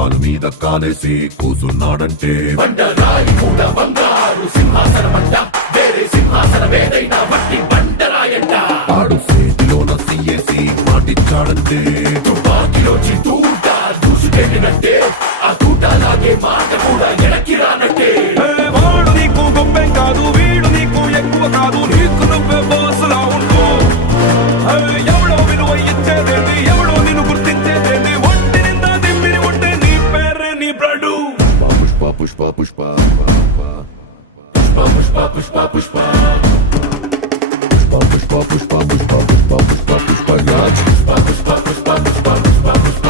కాలు మీద కాలేసి కూసున్నాడంటే బండరాయి కూడా బంగారు సింహాసనమంట వేరే సింహాసనమేదైనా మట్టి బండరాయంట ఆడు చేతిలోన సీయేసి మాటిచ్చాడంటే తుపాకిలోచి తూట దూసుకెళ్ళినట్టే ఆ తూటలాగే మాట కూడా ఎనక్కి రానట్టే వాడు నీకు గొప్పేం కాదు, వీడు నీకు ఎక్కువ కాదు, నీకు నువ్వే బాసులా ఉంటూ ఎవడో విలువ ఇచ్చేదేంటి, ఎవడో నిన్ను గుర్తించేదేంటి, ఒంటి నిందా దిమ్మిరి ఉంటే నీ పేరే నీ బ్రడు. పుష్ప పుష్ప పుష్ప పుష్ప పుష్ప పుష్ప పుష్ప పుష్ప పుష్ప పుష్ప పుష్ప పుష్ప పుష్ప పుష్ప రాజ్ పుష్ప పుష్ప పుష్ప పుష్ప పుష్ప పుష్ప